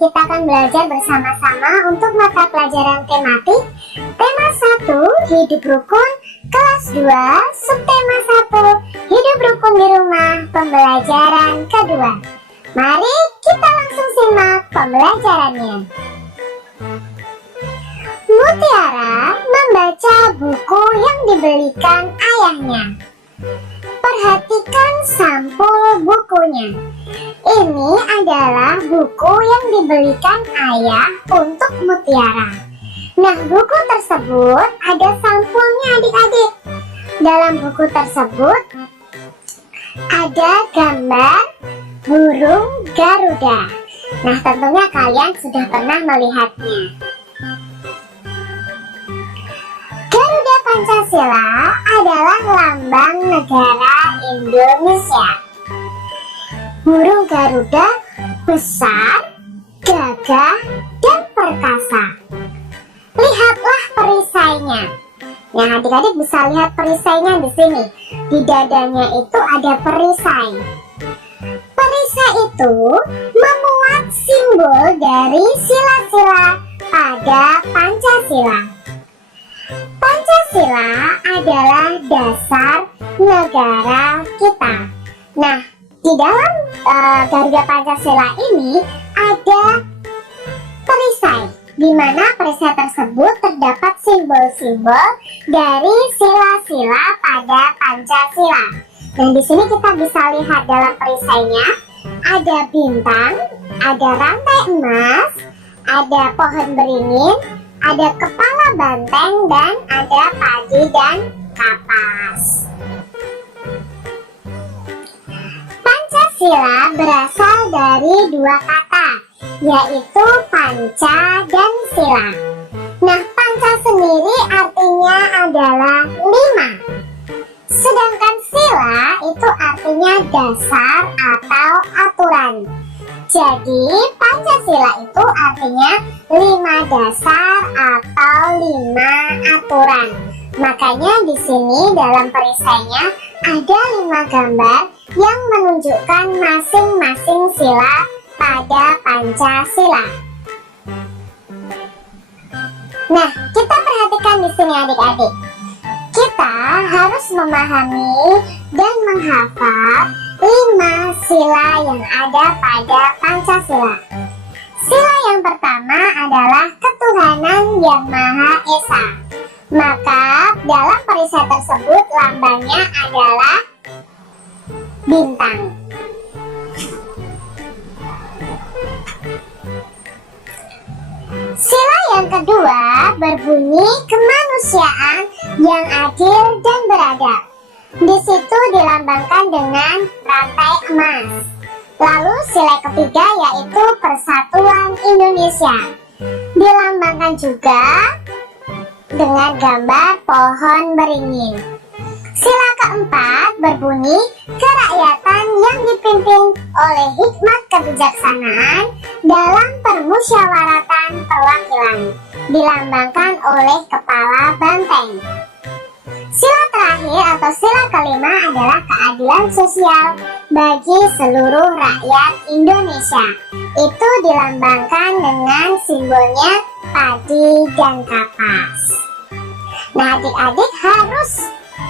kita akan belajar bersama-sama untuk mata pelajaran tematik tema 1 hidup rukun, kelas 2 subtema 1 hidup rukun di rumah, pembelajaran kedua. Mari kita langsung simak pembelajarannya. Mutiara membaca buku yang dibelikan ayahnya. Perhatikan sampul bukunya. Ini adalah buku yang dibelikan ayah untuk Mutiara. Nah, buku tersebut ada sampulnya adik-adik. Dalam buku tersebut ada gambar burung Garuda. Nah, tentunya kalian sudah pernah melihatnya. Garuda Pancasila adalah lambang negara Indonesia. Burung Garuda besar, gagah, dan perkasa. Lihatlah perisainya. Nah, adik-adik bisa lihat perisainya di sini. Di dadanya itu ada perisai. Perisai itu memuat simbol dari sila-sila pada Pancasila. Pancasila adalah dasar negara kita. Nah, di dalam Garuda Pancasila ini ada perisai, di mana perisai tersebut terdapat simbol-simbol dari sila-sila pada Pancasila. Dan di sini kita bisa lihat dalam perisainya ada bintang, ada rantai emas, ada pohon beringin, ada kepala banteng, dan ada padi dan kapas. Pancasila berasal dari dua kata, yaitu panca dan sila. Nah, panca sendiri artinya adalah 5. Sedangkan sila itu artinya dasar atau aturan. Jadi Pancasila itu artinya 5 dasar atau 5 aturan. Makanya di sini dalam perisainya ada 5 gambar yang menunjukkan masing-masing sila pada Pancasila. Nah, kita perhatikan di sini adik-adik. Kita harus memahami dan menghafal 5 sila yang ada pada Pancasila. Sila yang pertama adalah ketuhanan yang Maha Esa. Maka dalam perisai tersebut lambangnya adalah bintang. Sila yang kedua berbunyi kemanusiaan yang adil dan beradab. Di situ dilambangkan dengan rantai emas. Lalu sila ketiga yaitu persatuan Indonesia. Dilambangkan juga dengan gambar pohon beringin. Sila keempat berbunyi kerakyatan yang dipimpin oleh hikmat kebijaksanaan dalam permusyawaratan perwakilan. Dilambangkan oleh kepala banteng. Sila terakhir atau sila kelima adalah keadilan sosial bagi seluruh rakyat Indonesia. Itu dilambangkan dengan simbolnya padi dan kapas. Nah, adik-adik harus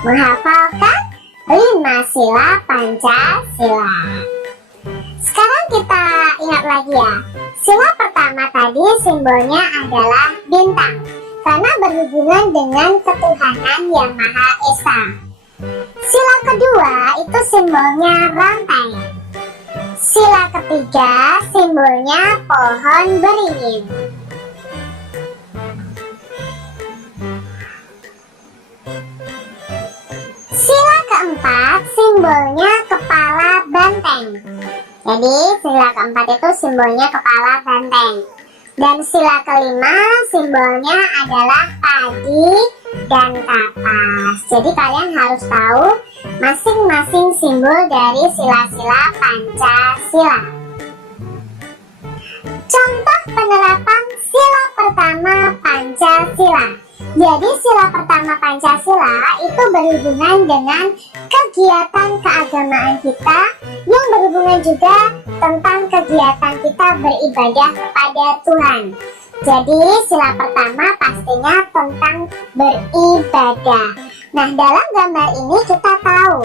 menghafalkan 5 sila Pancasila. Sekarang kita ingat lagi ya. Sila pertama tadi simbolnya adalah bintang, karena berhubungan dengan ketuhanan yang Maha Esa. Sila kedua itu simbolnya rantai. Sila ketiga simbolnya pohon beringin. Sila keempat simbolnya kepala banteng. Jadi sila keempat itu simbolnya kepala banteng. Dan sila kelima simbolnya adalah padi dan kapas. Jadi kalian harus tahu masing-masing simbol dari sila-sila Pancasila. Contoh penerapan sila pertama Pancasila. Jadi sila pertama Pancasila itu berhubungan dengan kegiatan keagamaan kita yang berhubungan juga tentang kegiatan kita beribadah kepada Tuhan. Jadi sila pertama pastinya tentang beribadah. Nah, dalam gambar ini kita tahu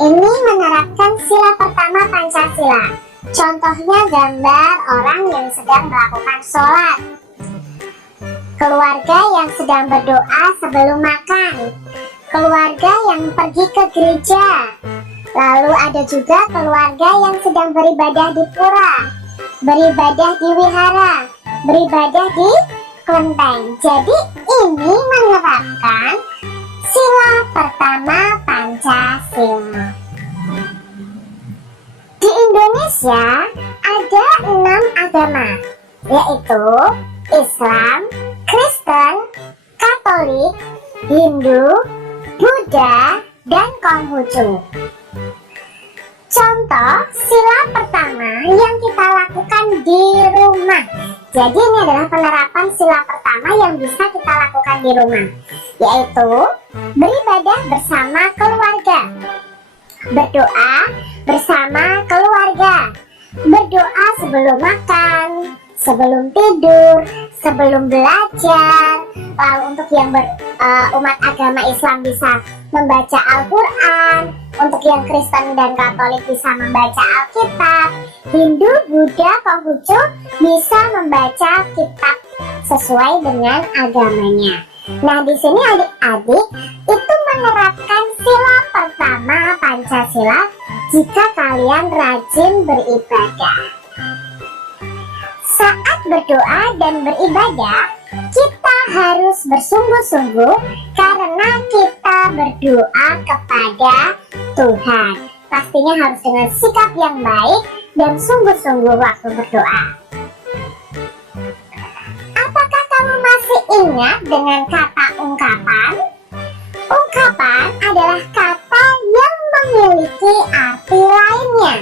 ini menerapkan sila pertama Pancasila. Contohnya gambar orang yang sedang melakukan sholat, keluarga yang sedang berdoa sebelum makan, keluarga yang pergi ke gereja, lalu ada juga keluarga yang sedang beribadah di pura, beribadah di wihara, beribadah di kelenteng. Jadi ini menerapkan sila pertama Pancasila. Di Indonesia ada 6 agama, yaitu Islam, Kristen, Katolik, Hindu, Buddha, dan Konghucu. Contoh sila pertama yang kita lakukan di rumah. Jadi ini adalah penerapan sila pertama yang bisa kita lakukan di rumah, yaitu beribadah bersama keluarga, berdoa bersama keluarga, berdoa sebelum makan, sebelum tidur, sebelum belajar. Lalu untuk yang umat agama Islam bisa membaca Al-Quran, untuk yang Kristen dan Katolik bisa membaca Alkitab, Hindu, Buddha, Konghucu bisa membaca kitab sesuai dengan agamanya. Nah, di sini adik-adik itu menerapkan sila pertama Pancasila jika kalian rajin beribadah. Saat berdoa dan beribadah, kita harus bersungguh-sungguh karena kita berdoa kepada Tuhan. Pastinya harus dengan sikap yang baik dan sungguh-sungguh waktu berdoa. Apakah kamu masih ingat dengan kata ungkapan? Ungkapan adalah kata yang memiliki arti lainnya.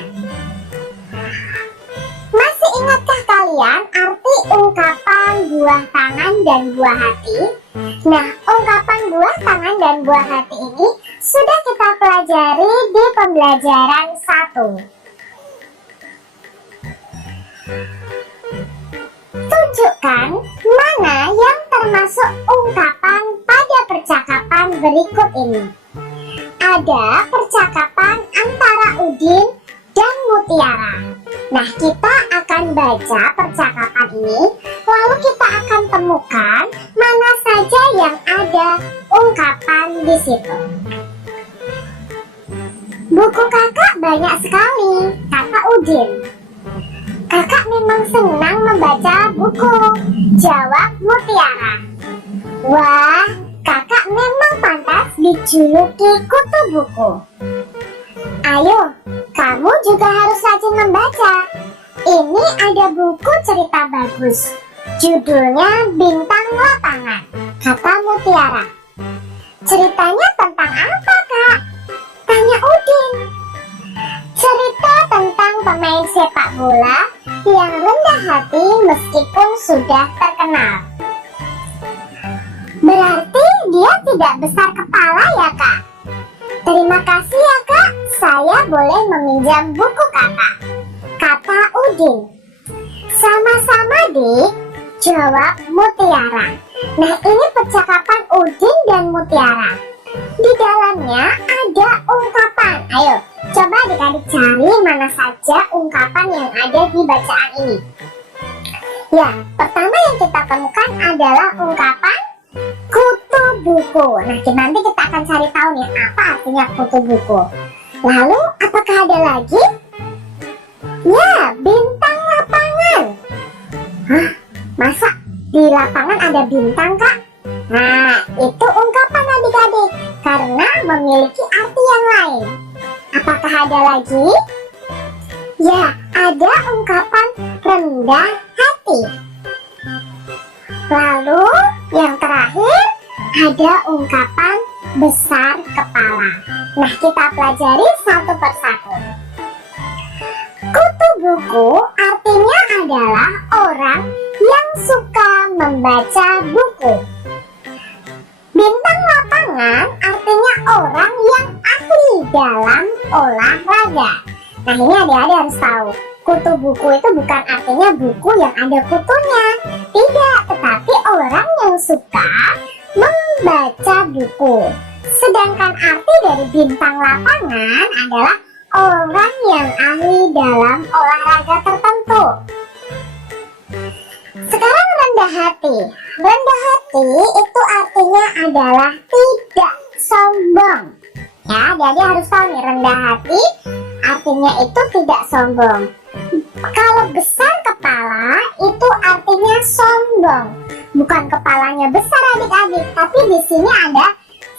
Masih ingatkah kalian arti ungkapan buah tangan dan buah hati? Nah, ungkapan buah tangan dan buah hati ini sudah kita pelajari di pembelajaran 1. Tunjukkan mana yang termasuk ungkapan pada percakapan berikut ini. Ada percakapan antara Udin dan Mutiara. Nah, kita akan baca percakapan ini, lalu kita akan temukan mana saja yang ada ungkapan di situ. Buku kakak banyak sekali, kata Udin. Kakak memang senang membaca buku, jawab Mutiara. Wah, kakak memang pantas dijuluki kutu buku. Ayo, kamu juga harus rajin membaca. Ini ada buku cerita bagus, judulnya Bintang Lapangan, kata Mutiara. Ceritanya tentang apa, Kak? Tanya Udin. Cerita tentang pemain sepak bola yang rendah hati meskipun sudah terkenal. Berarti dia tidak besar kepala ya, Kak? Terima kasih ya, Kak. Saya boleh meminjam buku kakak, kata Udin. Sama-sama, Dik, jawab Mutiara. Nah, ini percakapan Udin dan Mutiara. Di dalamnya ada ungkapan. Ayo, coba adik-adik cari mana saja ungkapan yang ada di bacaan ini. Ya, pertama yang kita temukan adalah ungkapan kutu buku. Nah, nanti kita akan cari tahu nih apa artinya kutu buku. Lalu, apakah ada lagi? Ya, bintang lapangan. Hah? Masa di lapangan ada bintang, Kak? Nah, itu ungkapan adik-adik karena memiliki arti yang lain. Apakah ada lagi? Ya, ada ungkapan rendah hati. Lalu, yang terakhir ada ungkapan besar kepala. Nah, kita pelajari satu persatu. Kutu buku artinya adalah orang yang suka membaca buku. Bintang lapangan artinya orang yang ahli dalam olahraga. Nah, ini adik-adik harus tahu, kutu buku itu bukan artinya buku yang ada kutunya. Tidak, tetapi orang yang suka membaca buku. Sedangkan arti dari bintang lapangan adalah orang yang ahli dalam olahraga tertentu. Sekarang rendah hati. Rendah hati itu artinya adalah tidak sombong. Ya, jadi harus tahu nih, rendah hati artinya itu tidak sombong. Kalau besar kepala itu artinya sombong. Bukan kepalanya besar adik-adik, tapi di sini ada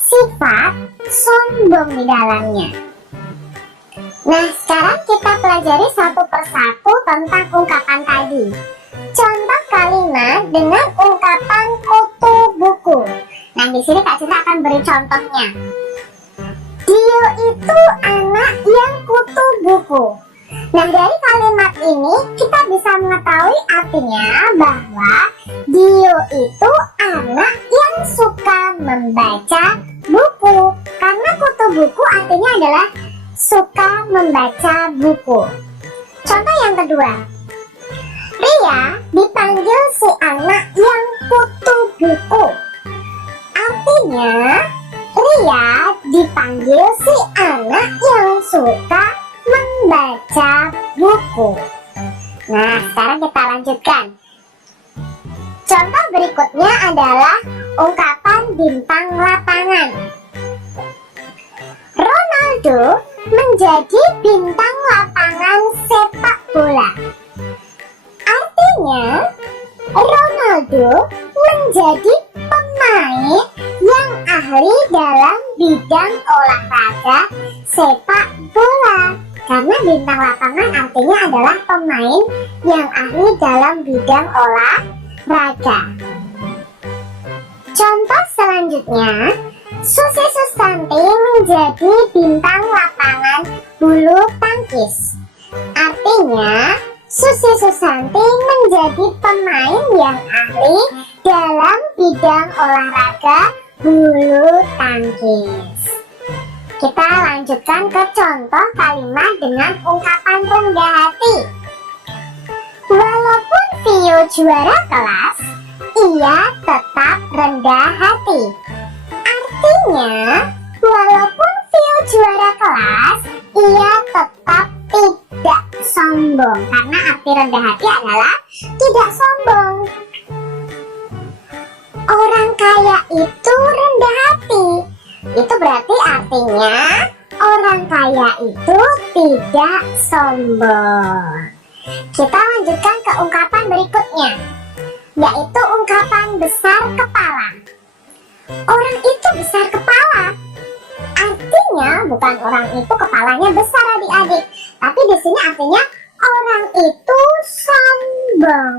sifat sombong di dalamnya. Nah, sekarang kita pelajari satu persatu tentang ungkapan tadi. Contoh kalimat dengan ungkapan kutu buku. Nah, di sini Kak Cinta akan beri contohnya. Dio itu anak yang kutu buku. Nah, dari kalimat ini kita bisa mengetahui artinya bahwa Dio itu anak yang suka membaca buku. Karena kutu buku artinya adalah suka membaca buku. Contoh yang kedua, Ria dipanggil si anak yang kutu buku. Artinya Ria dipanggil si anak yang suka membaca buku. Nah, sekarang kita lanjutkan. Contoh berikutnya adalah ungkapan bintang lapangan. Ronaldo menjadi bintang lapangan sepak bola. Artinya, Ronaldo menjadi pemain yang ahli dalam bidang olahraga sepak bola. Karena bintang lapangan artinya adalah pemain yang ahli dalam bidang olahraga. Contoh selanjutnya, Susi Susanti menjadi bintang lapangan bulu tangkis. Artinya, Susi Susanti menjadi pemain yang ahli dalam bidang olahraga bulu tangkis. Kita lanjutkan ke contoh kalimat dengan ungkapan rendah hati. Walaupun Vio juara kelas, ia tetap rendah hati. Artinya, walaupun Vio juara kelas, ia tetap tidak sombong. Karena arti rendah hati adalah tidak sombong. Orang kaya itu rendah hati. Itu berarti artinya orang kaya itu tidak sombong. Kita lanjutkan ke ungkapan berikutnya, yaitu ungkapan besar kepala. Orang itu besar kepala. Artinya bukan orang itu kepalanya besar adik-adik, tapi di sini artinya orang itu sombong.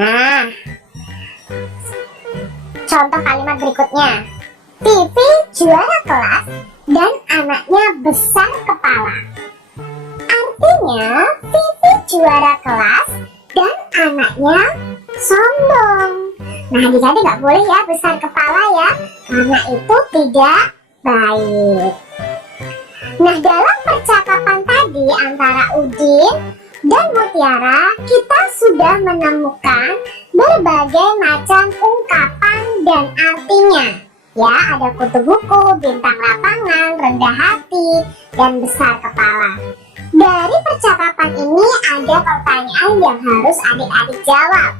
Nah, contoh kalimat berikutnya. Vivi juara kelas dan anaknya besar kepala. Artinya Vivi juara kelas dan anaknya sombong. Nah, adik-adik nggak boleh ya besar kepala ya, karena itu tidak baik. Nah, dalam percakapan tadi antara Udin dan Mutiara, kita sudah menemukan berbagai macam ungkapan dan artinya. Ya, ada kutu buku, bintang lapangan, rendah hati, dan besar kepala. Dari percakapan ini ada pertanyaan yang harus adik-adik jawab.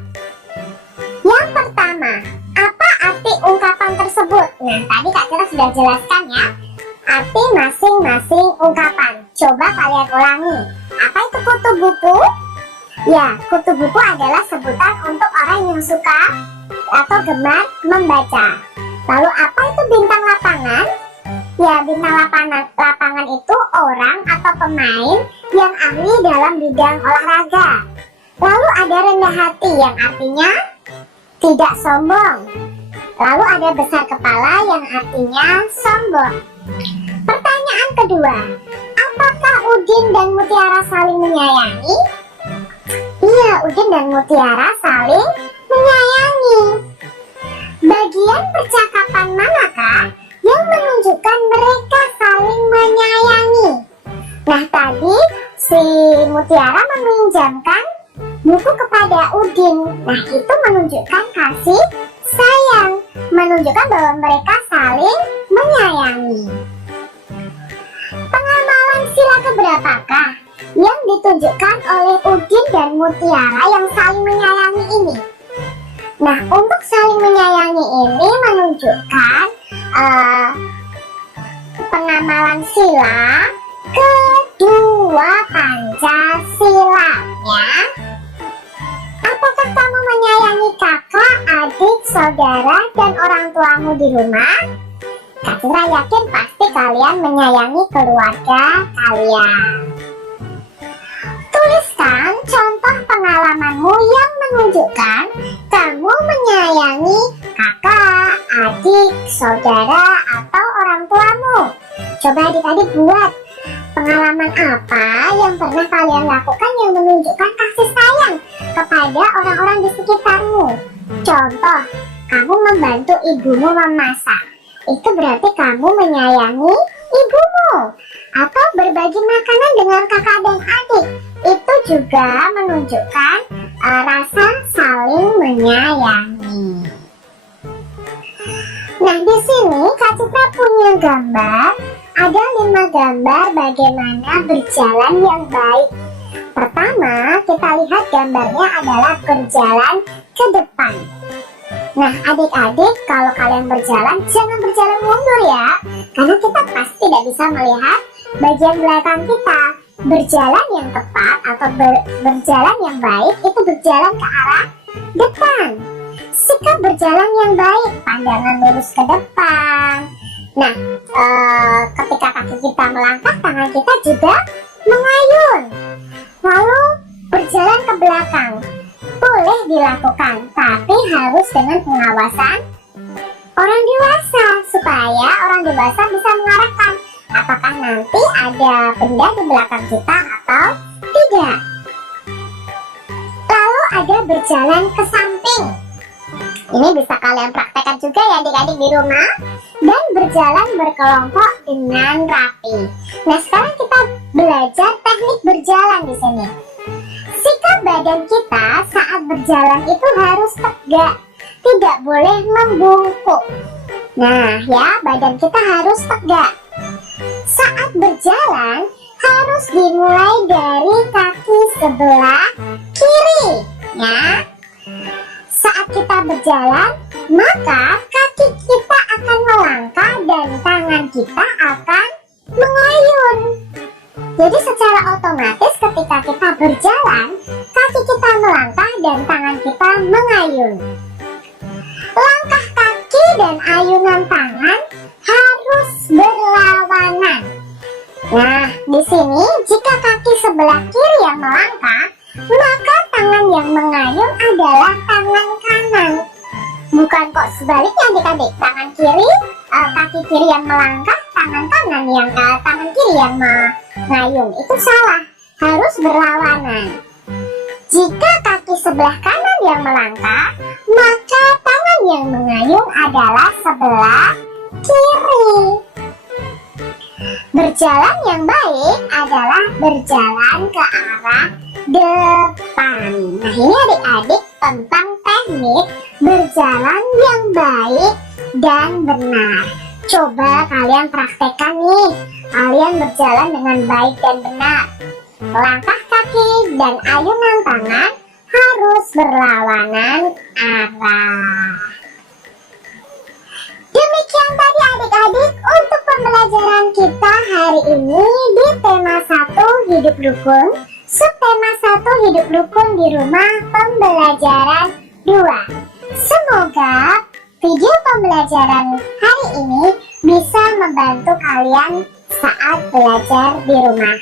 Yang pertama, apa arti ungkapan tersebut? Nah, tadi Kak Cira sudah jelaskan ya, arti masing-masing ungkapan. Coba kalian ulangi. Apa itu kutu buku? Ya, kutu buku adalah sebutan untuk orang yang suka atau gemar membaca. Lalu apa itu bintang lapangan? Ya, bintang lapangan itu orang atau pemain yang ahli dalam bidang olahraga. Lalu ada rendah hati yang artinya tidak sombong. Lalu ada besar kepala yang artinya sombong. Pertanyaan kedua, apakah Udin dan Mutiara saling menyayangi? Iya, Udin dan Mutiara saling menyayangi. Bagian percakapan manakah yang menunjukkan mereka saling menyayangi? Nah, tadi si Mutiara meminjamkan buku kepada Udin. Nah, itu menunjukkan kasih sayang, menunjukkan bahwa mereka saling menyayangi. Pengamalan sila keberapakah yang ditunjukkan oleh Udin dan Mutiara yang saling menyayangi ini? Nah, untuk saling menyayangi ini menunjukkan pengamalan sila kedua Pancasila, ya. Apakah kamu menyayangi kakak, adik, saudara, dan orang tuamu di rumah? Kak Citra yakin pasti kalian menyayangi keluarga kalian. Tuliskan contoh pengalamanmu yang menunjukkan kamu menyayangi kakak, adik, saudara, atau orang tuamu. Coba adik-adik buat pengalaman apa yang pernah kalian lakukan yang menunjukkan kasih sayang kepada orang-orang di sekitarmu. Contoh, kamu membantu ibumu memasak. Itu berarti kamu menyayangi ibumu. Atau berbagi makanan dengan kakak dan adik. Itu juga menunjukkan rasa saling menyayangi. Nah, di sini Kak Citra punya gambar. Ada 5 gambar bagaimana berjalan yang baik. Pertama, kita lihat gambarnya adalah berjalan ke depan. Nah, adik-adik, kalau kalian berjalan, jangan berjalan mundur ya. Karena kita pasti tidak bisa melihat bagian belakang kita. Berjalan yang tepat atau berjalan yang baik itu berjalan ke arah depan. Sikap berjalan yang baik, pandangan lurus ke depan. Nah, ketika kaki kita melangkah, tangan kita juga mengayun. Lalu berjalan ke belakang. Boleh dilakukan, tapi harus dengan pengawasan orang dewasa, supaya orang dewasa bisa mengarahkan apakah nanti ada benda di belakang kita atau tidak. Lalu ada berjalan ke samping. Ini bisa kalian praktekkan juga ya adik-adik di rumah. Dan berjalan berkelompok dengan rapi. Nah, sekarang kita belajar teknik berjalan di sini. Sikap badan kita saat berjalan itu harus tegak, tidak boleh membungkuk. Nah ya, badan kita harus tegak. Saat berjalan harus dimulai dari kaki sebelah kiri, ya. Saat kita berjalan, maka kaki kita akan melangkah dan tangan kita akan mengayun. Jadi secara otomatis ketika kita berjalan, kaki kita melangkah dan tangan kita mengayun. Langkah kaki dan ayunan tangan harus berlawanan. Nah, di sini jika kaki sebelah kiri yang melangkah, maka tangan yang mengayun adalah tangan kanan. Bukan kok sebaliknya adik-adik, tangan kiri, kaki kiri yang melangkah, tangan kanan yang tangan kiri yang mengayun. Itu salah, harus berlawanan. Jika kaki sebelah kanan yang melangkah, maka tangan yang mengayun adalah sebelah kiri. Berjalan yang baik adalah berjalan ke arah depan. Nah, ini adik-adik tentang teknik berjalan yang baik dan benar. Coba kalian praktekkan nih, kalian berjalan dengan baik dan benar. Langkah kaki dan ayunan tangan harus berlawanan arah. Demikian tadi adik-adik untuk pembelajaran kita hari ini di tema 1 hidup rukun, subtema 1 hidup rukun di rumah pembelajaran 2. Semoga video pembelajaran hari ini bisa membantu kalian saat belajar di rumah.